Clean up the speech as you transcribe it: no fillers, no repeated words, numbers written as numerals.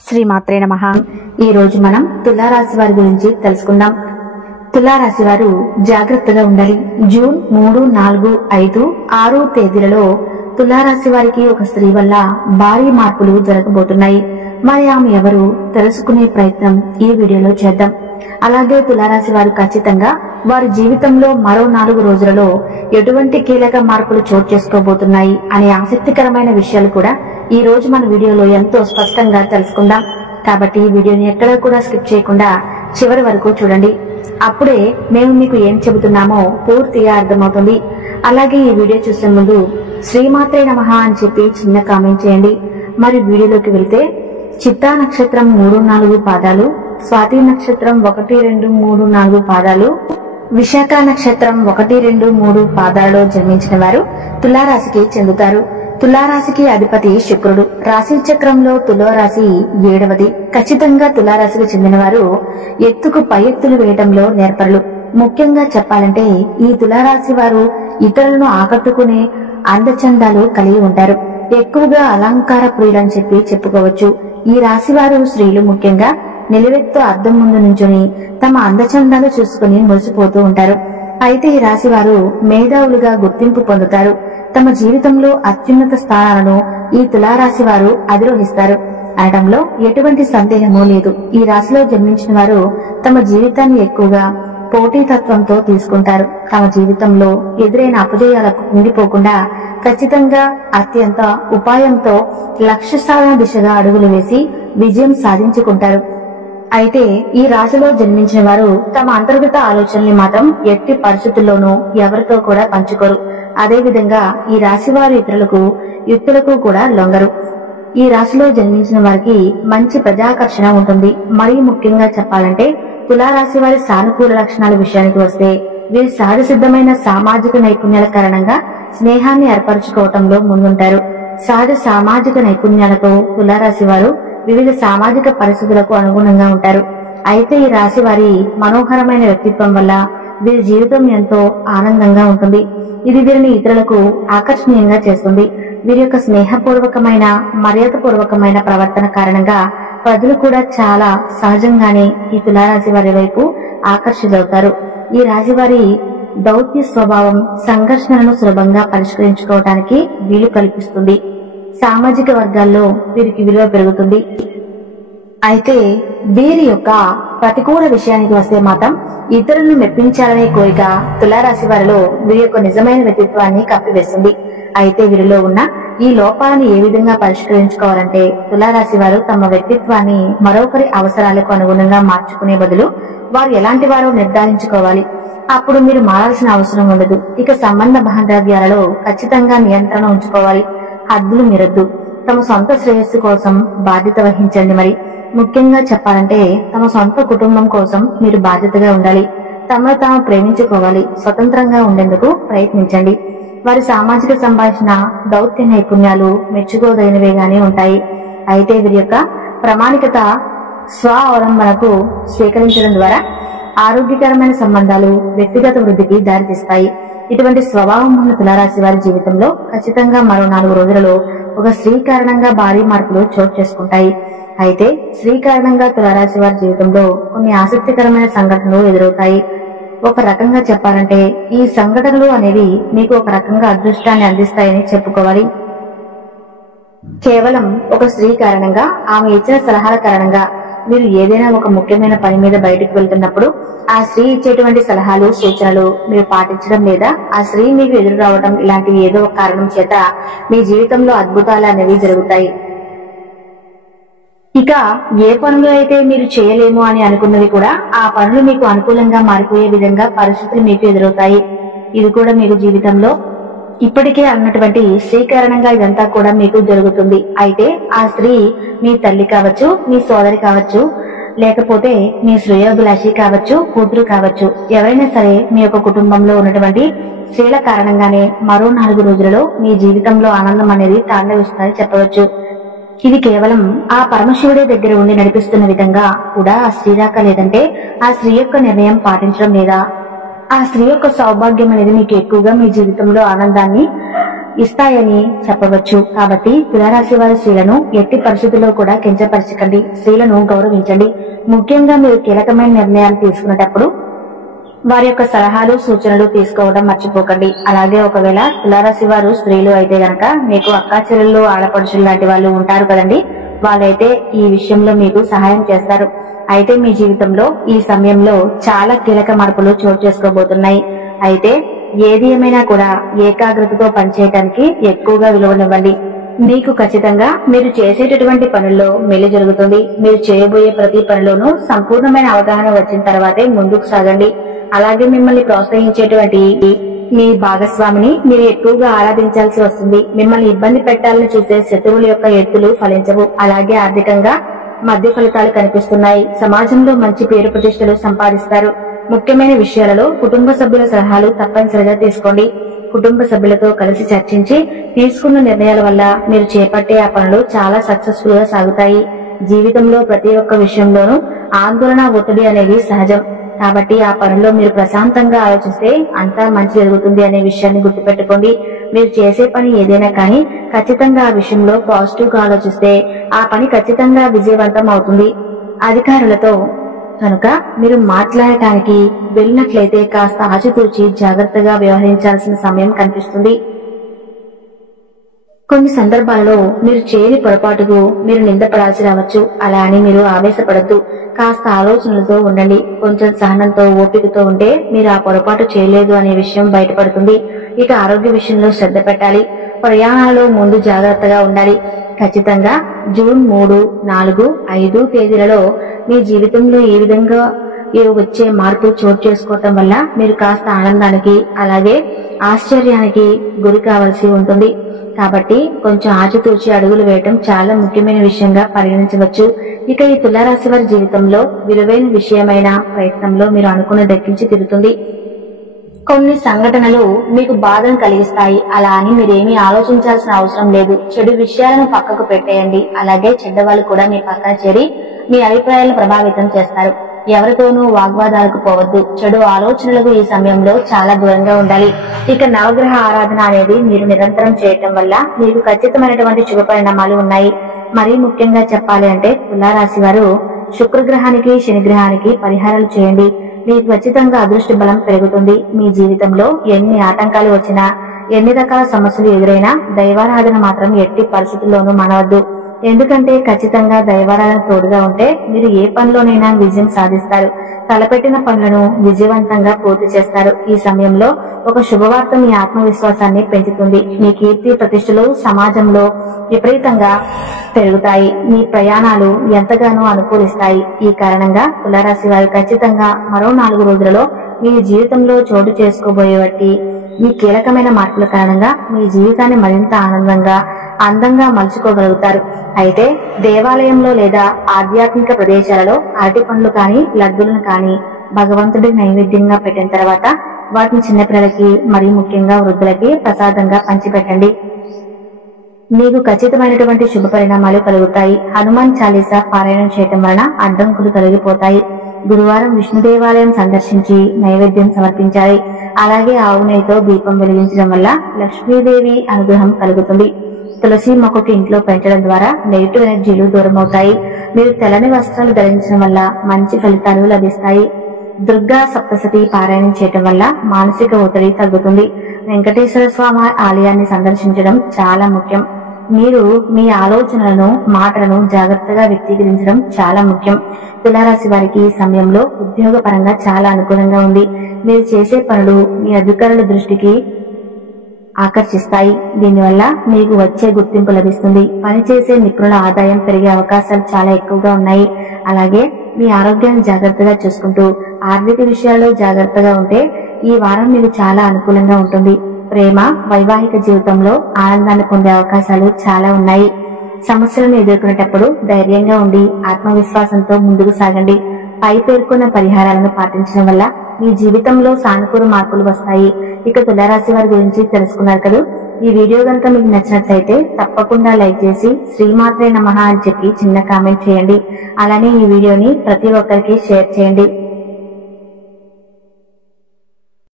శ్రీమాత్రే నమః. ఈ రోజు మనం తులారాశి వారి గురించి తెలుసుకుందాం. తులారాశి వారు జాగ్రత్తగా ఉండాలి. జూన్ 3, 4, 5, 6 తేదీలలో తులారాశి వారికి ఒక స్త్రీ వల్ల భారీ మార్పులు జరగబోతున్నాయి. మరి ఆమె ఎవరు తెలుసుకునే ప్రయత్నం ఈ వీడియోలో చేద్దాం. అలాగే తులారాశి వారు ఖచ్చితంగా వారి జీవితంలో మరో 4 రోజులలో ఎటువంటి కీలక మార్పులు చోటు చేసుకోబోతున్నాయి అనే ఆసక్తికరమైన విషయాలు కూడా ఈ రోజు మన వీడియోలో ఎంతో స్పష్టంగా తెలుసుకుందాం. కాబట్టి ఈ వీడియోని ఎక్కడా కూడా స్కిప్ చేయకుండా చివరి వరకు చూడండి. అప్పుడే మేము మీకు ఏం చెబుతున్నామో పూర్తిగా అర్థమవుతుంది. అలాగే ఈ వీడియో చూసే ముందు శ్రీమాత్రే నమః అని చెప్పి చిన్న కామెంట్ చేయండి. మరి వీడియోలోకి వెళ్తే చిత్తా నక్షత్రం 3, 4 పాదాలు, స్వాతి నక్షత్రం 1, 2, 3, 4 పాదాలు, విశాఖ నక్షత్రం 1, 2, 3 పాదాలలో జన్మించిన వారు తులారాశికి చెందుతారు. తులారాశికి అధిపతి శుక్రుడు. రాశి చక్రంలో తులారాశి 7వది. ఖచ్చితంగా తులారాశికి చెందిన వారు ఎత్తుకు పై ఎత్తులు వేయడంలో నేర్పరులు. ముఖ్యంగా చెప్పాలంటే ఈ తులారాశి వారు ఇతరులను ఆకట్టుకునే అందచందాలు కలిగి ఉంటారు. ఎక్కువగా అలంకార ప్రియులని చెప్పి చెప్పుకోవచ్చు. ఈ రాశి వారు స్త్రీలు ముఖ్యంగా నిలువెత్తు అద్దం ముందు నుంచుని తమ అందచందాలు చూసుకుని మురిసిపోతూ ఉంటారు. అయితే ఈ రాశి వారు మేధావులుగా గుర్తింపు పొందుతారు. తమ జీవితంలో అత్యున్నత స్థానాలను ఈ తులారాశి వారు అధిరోహిస్తారు అనడంలో ఎటువంటి సందేహమూ లేదు. ఈ రాశిలో జన్మించిన వారు తమ జీవితాన్ని ఎక్కువగా పోటీతత్వంతో తీసుకుంటారు. తమ జీవితంలో ఎదురైన అపజయాలకు కుంగిపోకుండా ఖచ్చితంగా అత్యంత ఉపాయంతో లక్ష్య సాధన దిశగా అడుగులు వేసి విజయం సాధించుకుంటారు. అయితే ఈ రాశిలో జన్మించిన వారు తమ అంతర్గత ఆలోచనల్ని మాత్రం ఎట్టి పరిస్థితుల్లోనూ ఎవరితో కూడా పంచుకోరు. అదే విధంగా ఈ రాశి వారు ఇతరులకు యుక్తులకు కూడా లొంగరు. ఈ రాశిలో జన్మించిన వారికి మంచి ప్రజాకర్షణ ఉంటుంది. మరీ ముఖ్యంగా చెప్పాలంటే తులారాశి వారి సానుకూల లక్షణాల విషయానికి వస్తే వీరి సహజ సిద్ధమైన సామాజిక నైపుణ్యాల కారణంగా స్నేహాన్ని ఏర్పరచుకోవటంలో ముందుంటారు. సహజ సామాజిక నైపుణ్యాలతో తులారాశి వారు వివిధ సామాజిక పరిస్థితులకు అనుగుణంగా ఉంటారు. అయితే ఈ రాశి వారి మనోహరమైన వ్యక్తిత్వం వల్ల వీరి జీవితం ఎంతో ఆనందంగా ఉంటుంది. ఇది వీరిని ఇతరులకు ఆకర్షణీయంగా చేస్తుంది. వీరి యొక్క స్నేహపూర్వకమైన మర్యాదపూర్వకమైన ప్రవర్తన కారణంగా ప్రజలు కూడా చాలా సహజంగానే ఈ తులారాశి వారి వైపు ఆకర్షితులవుతారు. ఈ రాశి వారి దౌత్య స్వభావం సంఘర్షణలను సులభంగా పరిష్కరించుకోవడానికి వీలు కల్పిస్తుంది. సామాజిక వర్గాల్లో వీరికి విలువ పెరుగుతుంది. అయితే వీరి యొక్క ప్రతికూల విషయానికి వస్తే మాత్రం ఇతరులను మెప్పించాలనే కోరిక తులారాశి వారిలో వీరి యొక్క నిజమైన వ్యక్తిత్వాన్ని కప్పివేస్తుంది. అయితే వీరిలో ఉన్న ఈ లోపాలను ఏ విధంగా పరిష్కరించుకోవాలంటే తులారాశి వారు తమ వ్యక్తిత్వాన్ని మరొకరి అవసరాలకు అనుగుణంగా మార్చుకునే బదులు వారు ఎలాంటి వారో నిర్ధారించుకోవాలి. అప్పుడు మీరు మారాల్సిన అవసరం ఉండదు. ఇక సంబంధ బాంధవ్యాలలో ఖచ్చితంగా నియంత్రణ ఉంచుకోవాలి. హద్దులు మీరొద్దు. తమ సొంత శ్రేయస్సు కోసం బాధ్యత వహించండి. మరి ముఖ్యంగా చెప్పాలంటే తమ సొంత కుటుంబం కోసం మీరు బాధ్యతగా ఉండాలి. తమను తాము ప్రేమించుకోవాలి. స్వతంత్రంగా ఉండేందుకు ప్రయత్నించండి. వారి సామాజిక సంభాషణ దౌత్య నైపుణ్యాలు మెచ్చుకోదగినవిగానే ఉంటాయి. అయితే వీరి యొక్క ప్రామాణికత స్వ అవలంబనకు స్వీకరించడం ద్వారా ఆరోగ్యకరమైన సంబంధాలు వ్యక్తిగత వృద్ధికి దారితీస్తాయి. ఇటువంటి స్వభావం ఉన్న తులారాశి వారి జీవితంలో ఖచ్చితంగా మరో 4 రోజులలో ఒక స్త్రీ కారణంగా భారీ మార్పులు చోటు చేసుకుంటాయి. అయితే స్త్రీ కారణంగా తులారాశి వారి జీవితంలో కొన్ని ఆసక్తికరమైన సంఘటనలు ఎదురవుతాయి. ఒక రకంగా చెప్పాలంటే ఈ సంఘటనలు అనేవి మీకు ఒక రకంగా అదృష్టాన్ని అందిస్తాయని చెప్పుకోవాలి. కేవలం ఒక స్త్రీ కారణంగా ఆమె ఇచ్చిన సలహాల కారణంగా మీరు ఏదైనా ఒక ముఖ్యమైన పని మీద బయటకు వెళ్తున్నప్పుడు ఆ స్త్రీ ఇచ్చేటువంటి సలహాలు సూచనలు మీరు పాటించడం లేదా ఆ స్త్రీ మీకు ఎదురు రావడం ఇలాంటివి ఏదో ఒక కారణం చేత మీ జీవితంలో అద్భుతాలు అనేవి జరుగుతాయి. ఇక ఏ పనులు అయితే మీరు చేయలేము అని అనుకున్నవి కూడా ఆ పనులు మీకు అనుకూలంగా మారిపోయే విధంగా పరిస్థితులు మీకు ఎదురవుతాయి. ఇది కూడా మీరు జీవితంలో ఇప్పటికే అన్నటువంటి స్త్రీ కారణంగా ఇదంతా కూడా మీకు జరుగుతుంది. అయితే ఆ స్త్రీ మీ తల్లి కావచ్చు, మీ సోదరి కావచ్చు, లేకపోతే మీ శ్రేయోభిలాషి కావచ్చు, కూతురు కావచ్చు, ఎవరైనా సరే మీ యొక్క కుటుంబంలో ఉన్నటువంటి స్త్రీల కారణంగానే మరో 4 రోజులలో మీ జీవితంలో ఆనందం అనేది తాండవిస్తుందని చెప్పవచ్చు. ఇది కేవలం ఆ పరమశివుడే దగ్గర ఉండి నడిపిస్తున్న విధంగా కూడా ఆ స్త్రీ రాక లేదంటే ఆ స్త్రీ యొక్క నిర్ణయం పాటించడం లేదా ఆ స్త్రీ యొక్క సౌభాగ్యం అనేది మీకు ఎక్కువగా మీ జీవితంలో ఆనందాన్ని ఇస్తాయని చెప్పవచ్చు. కాబట్టి తులారాశి వారి స్త్రీలను ఎట్టి పరిస్థితుల్లో కూడా కించపరచకండి. స్త్రీలను గౌరవించండి. ముఖ్యంగా మీరు కీలకమైన నిర్ణయాలు తీసుకునేటప్పుడు వారి యొక్క సలహాలు సూచనలు తీసుకోవడం మర్చిపోకండి. అలాగే ఒకవేళ తులారాశి వారు స్త్రీలు అయితే గనక మీకు అక్కా చెల్లెళ్ళు ఆడపడుచులు లాంటి వాళ్ళు ఉంటారు కదండి, వాళ్ళైతే ఈ విషయంలో మీకు సహాయం చేస్తారు. అయితే మీ జీవితంలో ఈ సమయంలో చాలా కీలక మార్పులు చోటు చేసుకోబోతున్నాయి. అయితే ఏది ఏమైనా కూడా ఏకాగ్రతతో పనిచేయడానికి ఎక్కువగా విలువనివ్వండి. మీకు ఖచ్చితంగా మీరు చేసేటటువంటి పనుల్లో మేలు జరుగుతుంది. మీరు చేయబోయే ప్రతి పనిలోనూ సంపూర్ణమైన అవగాహన వచ్చిన తర్వాతే ముందుకు సాగండి. అలాగే మిమ్మల్ని ప్రోత్సహించేటువంటి మీ భాగస్వామిని మీరు ఎక్కువగా ఆరాధించాల్సి వస్తుంది. మిమ్మల్ని ఇబ్బంది పెట్టాలని చూసే శత్రువుల యొక్క ఎత్తులు ఫలించవు. అలాగే ఆర్థికంగా మధ్య ఫలితాలు కనిపిస్తున్నాయి. సమాజంలో మంచి పేరు ప్రతిష్టలు సంపాదిస్తారు. ముఖ్యమైన విషయాలలో కుటుంబ సభ్యుల సలహాలు తప్పనిసరిగా తీసుకోండి. కుటుంబ సభ్యులతో కలిసి చర్చించి తీసుకున్న నిర్ణయాల వల్ల మీరు చేపట్టే ఆ పనులు చాలా సక్సెస్ఫుల్ గా సాగుతాయి. జీవితంలో ప్రతి ఒక్క విషయంలోనూ ఆందోళన ఒత్తిడి అనేది సహజం. కాబట్టి ఆ పనిలో మీరు ప్రశాంతంగా ఆలోచిస్తే అంతా మంచి జరుగుతుంది అనే విషయాన్ని గుర్తుపెట్టుకోండి. మీరు చేసే పని ఏదైనా కానీ ఖచ్చితంగా ఆ విషయంలో పాజిటివ్ గా ఆలోచిస్తే ఆ పని ఖచ్చితంగా విజయవంతం అవుతుంది. అధికారులతో కనుక మీరు మాట్లాడటానికి వెళ్ళినట్లయితే కాస్త ఆచితూచి జాగ్రత్తగా వ్యవహరించాల్సిన సమయం కనిపిస్తుంది. కొన్ని సందర్భాల్లో మీరు చేయని పొరపాటుకు మీరు నిందపడాల్సి రావచ్చు. అలా అని మీరు ఆవేశపడద్దు. కాస్త ఆలోచనలతో ఉండండి. కొంచెం సహనంతో ఓపికతో ఉంటే మీరు ఆ పొరపాటు చేయలేదు అనే విషయం బయటపడుతుంది. ఇక ఆరోగ్య విషయంలో శ్రద్ధ పెట్టాలి. ప్రయాణాలలో ముందు జాగ్రత్తగా ఉండాలి. ఖచ్చితంగా జూన్ 3, 4, 5 తేదీలలో మీ జీవితంలో ఏ విధంగా వచ్చే మార్పు చోటు చేసుకోవటం వల్ల మీరు కాస్త ఆనందానికి అలాగే ఆశ్చర్యానికి గురి కావాల్సి ఉంటుంది. కాబట్టి కొంచెం ఆచితూచి అడుగులు వేయటం చాలా ముఖ్యమైన విషయంగా పరిగణించవచ్చు. ఇక ఈ తులారాశి వారి జీవితంలో విలువైన విషయమైన ప్రయత్నంలో మీరు అనుకున్న దక్కించి తిరుగుతుంది. కొన్ని సంఘటనలు మీకు బాధను కలిగిస్తాయి. అలా అని మీరేమీ ఆలోచించాల్సిన అవసరం లేదు. చెడు విషయాలను పక్కకు పెట్టేయండి. అలాగే చెడ్డవాళ్ళు కూడా మీ పక్కన చేరి మీ అభిప్రాయాలను ప్రభావితం చేస్తారు. ఎవరితోనూ వాగ్వాదాలకు పోవద్దు. చెడు ఆలోచనలకు ఈ సమయంలో చాలా దూరంగా ఉండాలి. ఇక నవగ్రహ ఆరాధన అనేది మీరు నిరంతరం చేయటం వల్ల మీకు ఖచ్చితమైనటువంటి శుభ పరిణామాలు ఉన్నాయి. మరీ ముఖ్యంగా చెప్పాలి అంటే తులారాశి వారు శుక్రగ్రహానికి శనిగ్రహానికి పరిహారాలు చేయండి. మీకు ఖచ్చితంగా అదృష్ట బలం పెరుగుతుంది. మీ జీవితంలో ఎన్ని ఆటంకాలు వచ్చినా ఎన్ని రకాల సమస్యలు ఎదురైనా దైవారాధన మాత్రం ఎట్టి పరిస్థితుల్లోనూ మానవద్దు. ఎందుకంటే ఖచ్చితంగా దైవారాధన తోడుగా ఉంటే మీరు ఏ పనిలోనైనా విజయం సాధిస్తారు. తలపెట్టిన పనులను విజయవంతంగా పూర్తి చేస్తారు. ఈ సమయంలో ఒక శుభవార్త మీ ఆత్మవిశ్వాసాన్ని పెంచుతుంది. మీ కీర్తి ప్రతిష్టలు సమాజంలో విపరీతంగా పెరుగుతాయి. మీ ప్రయాణాలు ఎంతగానో అనుకూలిస్తాయి. ఈ కారణంగా తులారాశి వారు ఖచ్చితంగా మరో 4 రోజులలో మీ జీవితంలో చోటు చేసుకోబోయేవట్టి ఈ కీలకమైన మార్పుల కారణంగా మీ జీవితాన్ని మరింత ఆనందంగా అందంగా మలుచుకోగలుగుతారు. అయితే దేవాలయంలో లేదా ఆధ్యాత్మిక ప్రదేశాలలో అరటి పండ్లు కానీ లడ్డులను కానీ భగవంతుడికి నైవేద్యంగా పెట్టిన తర్వాత వాటిని చిన్నపిల్లలకి మరీ ముఖ్యంగా వృద్ధులకి ప్రసాదంగా పంచిపెట్టండి. మీకు ఖచ్చితమైనటువంటి శుభ పరిణామాలు కలుగుతాయి. హనుమాన్ చాలీసా పారాయణం చేయటం వలన అడ్డంకులు తొలగిపోతాయి. గురువారం విష్ణు దేవాలయం సందర్శించి నైవేద్యం సమర్పించాలి. అలాగే ఆవు నెయ్యితో దీపం వెలిగించడం వల్ల లక్ష్మీదేవి అనుగ్రహం కలుగుతుంది. తులసి మొక్కకు ఇంట్లో పెంచడం ద్వారా నెగిటివ్ ఎనర్జీలు దూరమవుతాయి. మీరు తెల్లని వస్త్రాలు ధరించడం వల్ల మంచి ఫలితాలు లభిస్తాయి. దుర్గా సప్తశతి పారాయణం చేయటం వల్ల మానసిక ఒత్తిడి తగ్గుతుంది. వెంకటేశ్వర స్వామి ఆలయాన్ని సందర్శించడం చాలా ముఖ్యం. మీరు మీ ఆలోచనలను మాటలను జాగ్రత్తగా వ్యక్తీకరించడం చాలా ముఖ్యం. తులారాశి వారికి ఈ సమయంలో ఉద్యోగ పరంగా చాలా అనుకూలంగా ఉంది. మీరు చేసే పనులు మీ అధికారుల దృష్టికి ఆకర్షిస్తాయి. దీనివల్ల మీకు వచ్చే గుర్తింపు లభిస్తుంది. పనిచేసే నిపుణుల ఆదాయం పెరిగే అవకాశాలు చాలా ఎక్కువగా ఉన్నాయి. అలాగే మీ ఆరోగ్యాన్ని జాగ్రత్తగా చూసుకుంటూ ఆర్థిక విషయాల్లో జాగ్రత్తగా ఉంటే ఈ వారం మీకు చాలా అనుకూలంగా ఉంటుంది. ప్రేమ వైవాహిక జీవితంలో ఆనందాన్ని పొందే అవకాశాలు చాలా ఉన్నాయి. సమస్యలను ఎదుర్కొనేటప్పుడు ధైర్యంగా ఉండి ఆత్మవిశ్వాసంతో ముందుకు సాగండి. పై పేర్కొన్న పరిహారాలను పాటించడం వల్ల మీ జీవితంలో సానుకూల మార్పులు వస్తాయి. ఇక తులారాశి వారి గురించి తెలుసుకున్నారు కదా. ఈ వీడియో కనుక మీకు నచ్చినట్లయితే తప్పకుండా లైక్ చేసి శ్రీమాత్రే నమః అని చెప్పి చిన్న కామెంట్ చేయండి. అలానే ఈ వీడియోని ప్రతి ఒక్కరికి షేర్ చేయండి.